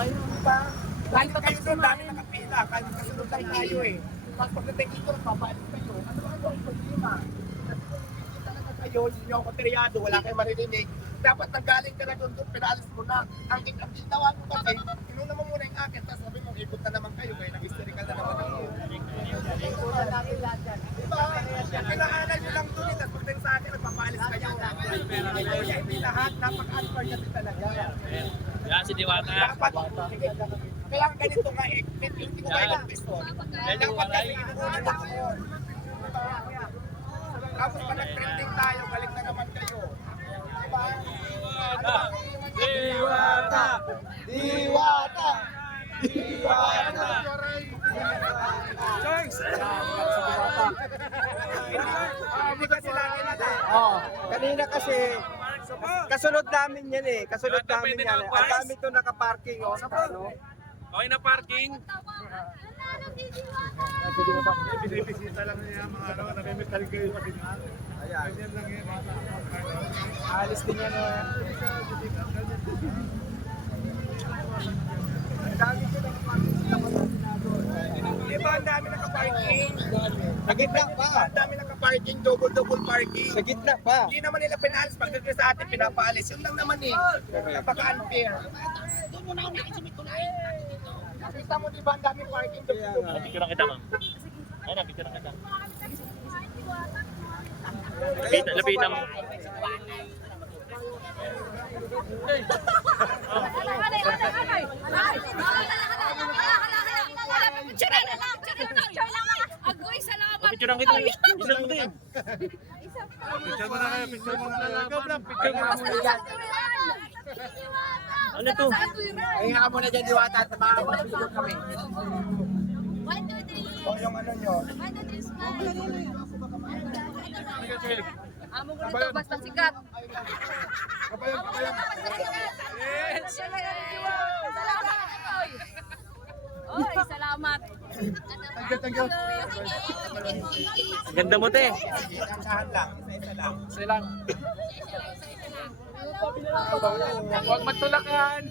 kayo. Diba? Kahit na kayo doon, dami nakapila. Kahit kasunod lang tayo eh. Tapos pagdating dito, nagpapalit kayo. Ano ba ang problema? Kasi kung hindi talaga kayo, hindi nyo ako teryado, wala kayong maririnig. Dapat nanggaling ka na doon, pinalis mo na. Ang ginawa mo kasi, inuna mo muna yung akin, tapos sabi mo, ikot na naman kayo, kaya nag-historical na naman kayo. Diba? Kinaanan nyo lang doon, tapos pagdating sa akin, nagpapalis kayo. Hindi lahat, napaka-unfair kasi talaga. Yan si Diwata. Dapat, kaya ang ganito nga eh, hindi ko kayo nagpisto. Dapat kasi inuuna na ako. Tapos pa nag-trending tayo, galing na naman kayo. Diba? Diwata! Diwata! Diwata! Choice! Hindi ka sila nila. Oh, kanina kasi kasunod namin yan eh. Kasunod namin yan. Ang dami to nakaparking oh. Ano? Okay na parking. Binibisita lang niya mga ano, namimital kayo kasi nga. Ayan. Ganyan lang yan. Alis din yan oh. Ang dami to nakaparking sa Diba ang dami naka-parking? Sa gitna pa. Ang dami naka-parking, double parking. Sa gitna pa. Hindi naman nila pinalis, pagdating sa atin pinapaalis. Yun lang naman eh. Napaka-unfair. Doon muna ako nakisumit ko na eh. Nakita mo diba ang dami parking doon? Kaya nga. Picture kita, ma'am. Ayun na, picture kita. Lapitan mo. Picture kita. Isa mo din. Picture mo na kayo, picture mo na kayo. Go, bro, picture mo na Kaya nga. Ano to? Ay nga mo na dyan Diwata at makakapagpapilog kami. O yung ano nyo. Amo ko nito, basta sikat. Kabayan. Oy, salamat. Thank you. Ang ganda mo, te. Isahan lang. Isa-isa lang. Isa lang. Huwag matulakan.